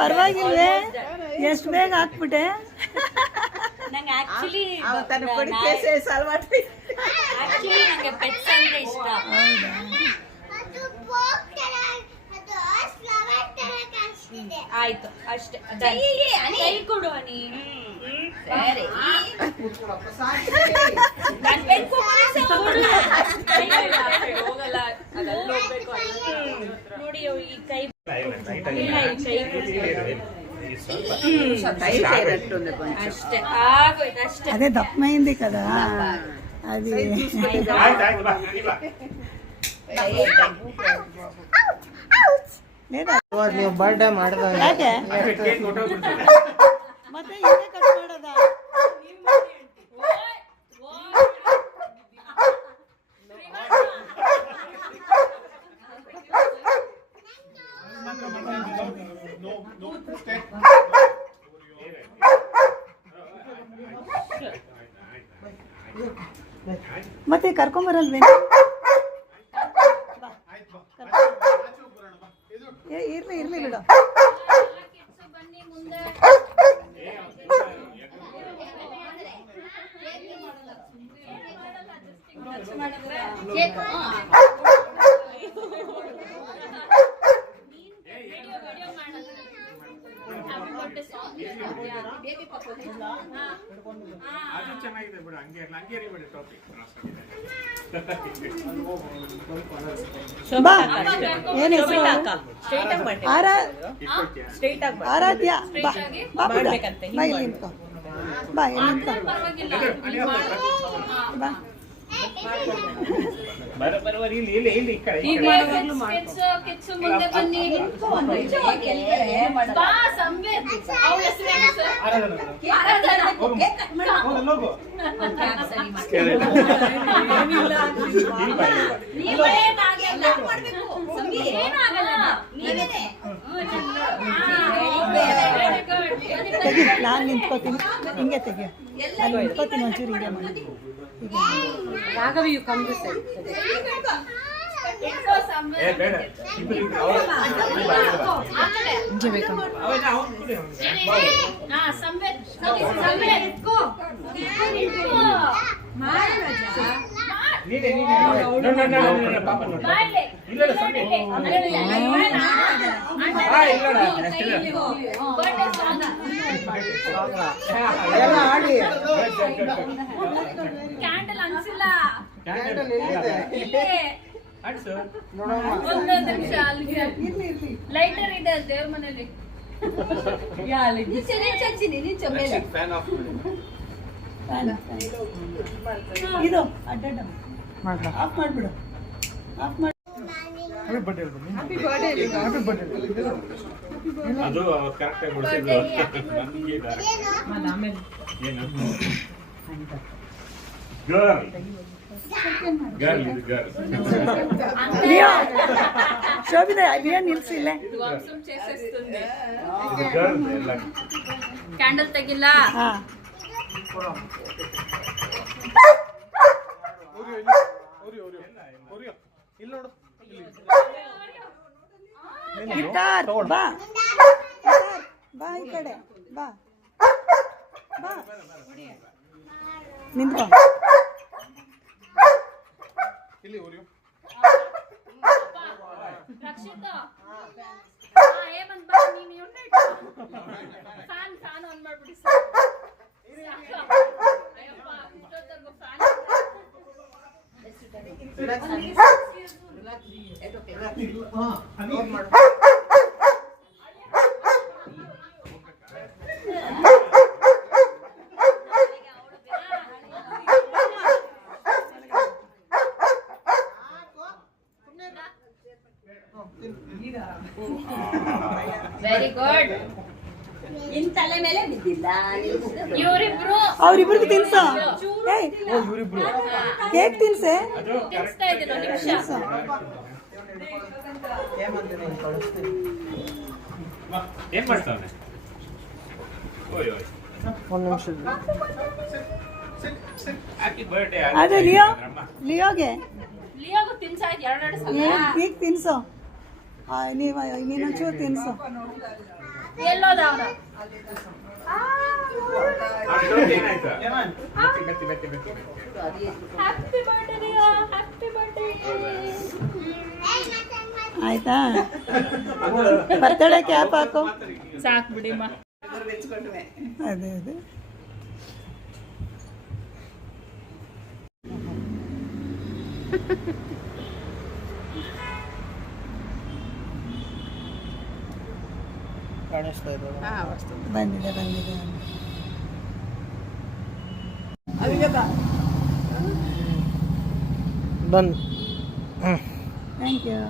ಪರವಾಗಿಲ್ವೇ, ಎಷ್ಟು ಬೇಗ ಹಾಕ್ಬಿಟ್ಟೆ. ನಂಗೆ ಆಕ್ಚುಲಿ ನಂಗೆ ಪೆಟ್ಸ್ ಅಂದ್ರೆ ಇಷ್ಟ. ಆಯ್ತು ಅಷ್ಟೇ, ಕೈ ಕೊಡು ಅನಿ. ನೋಡಿ ಈ ಕೈ ಅಷ್ಟೇ ಆಗೋಯ್ತು ಅಷ್ಟೇ. అదే దప్పమైంది కదా అది. లేదా ನೀವು ಬರ್ಡೇ ಮಾಡಿದಾಗ ಯಾಕೆ ಮತ್ತೆ ಹಿಂಗೆ ಕಟ್ ಮಾಡೋದಾ? ಮತ್ತೆ ಕರ್ಕೊಂಬರಲ್ವೇ? ಇರ್ಲಿ ಇರ್ಲಿ ಬಿಡು. ಬಾ, ಏನ್ ಹೆಸರು? ಆರಾಧ್ಯ. ಬಾ ಬಾ ಇಲ್ಲಿ ನಿಂತ್ಕೊ. ಬಾ ಇಲ್ಲಿ ನಿಂತ್ಕೊ. ಬಾ ತೆಗಿ, ನಾನು ನಿಂತ್ಕೋತೀನಿ. ಹಿಂಗೆ ತೆಗಿ, ನಾನು ನಿಂತ್ಕೋತೀನಿ. ಒಂಚೂರು ಹಿಂಗೆ ಮಾಡಿ. Raghavi you come this side. Candle ಅನ್ಸಿಲ್ಲ, ಒಂದೊಂದು ನಿಮಿಷ ಅಲ್ಲಿಗೆ ಲೈಟರ್ ಇದೆ ದೇವ್ರ ಮನೇಲಿ. ಇದು ಅಡ್ಡ ಆಫ್ ಮಾಡ್ಬಿಡು. ಆಫ್ ಮಾಡಿ. ಅದು ಕರೆಕ್ಟ್ ಆಗಿ ಬಿಡಿಸಿದ್ರು. ಶೋಭಿತಾ ಅಲ್ಲಿಯ ನಿಲ್ಸಿಲ್ಲ. ಕ್ಯಾಂಡಲ್ ತೆಗಿಲ್ಲ. ಗಿಟಾರ್ ಬಾ, ಬಾ ಈ ಕಡೆ ಬಾ, ಬಾ ನಿಂತ್ಕೊ. ರಕ್ಷಿತಾ ಫ್ಯಾನ್ ಆನ್ ಮಾಡ್ಬಿಡಿ. Very good. ನಿನ್ ತಲೆ ಮೇಲೆ ಬಿದ್ದಿಲ್ಲ. ಇವರಿಬ್ರು ಅವ್ರಿಬ್ರಿಗೆ ತಿನ್ಸೋ. ಕೇಕ್ ತಿನ್ಸೆ. ತಿನ್ಸ್ತಾ ಇದ್ದೀನಿ ಒಂದು ನಿಮಿಷ. ಏನ್ ಮಾಡ್ತಾವನೆ? ಒಂದು ನಿಮಿಷ. Happy birthday. ಅದೇ ಲಿಯೋಗೆ ಲಿಯೋಗೂ ತಿನ್ಸಾಯ್ತು ಎರಡೆರಡು ಸಲ. ಕೇಕ್ ತಿನ್ಸೋ. ನೀನೊಂಚೂರು ತಿನ್ಸು. ಎಲ್ಲೋದವ್ರ ಏನಾಯ್ತು ಮೆತ್ತಿ ಮೆತ್ತಿ ಮೆತ್ತಿ ಹ್ಯಾಪಿ ಬರ್ತ್ಡೇ ಹ್ಯಾಪಿ ಬರ್ತ್ಡೇ ಆಯ್ತಾ? ಬರ್ತಡೇ ಕ್ಯಾಪ್ ಹಾಕು. ಸಾಕು ಬಿಡಿಮ್ಮ. ಅದೇ ಅದೇ ಕಾಣಿಸ್ತಾ ಇದ್ದಾವೆ. ಬಂದಿದೆ ಬಂದು ಥ್ಯಾಂಕ್ ಯು.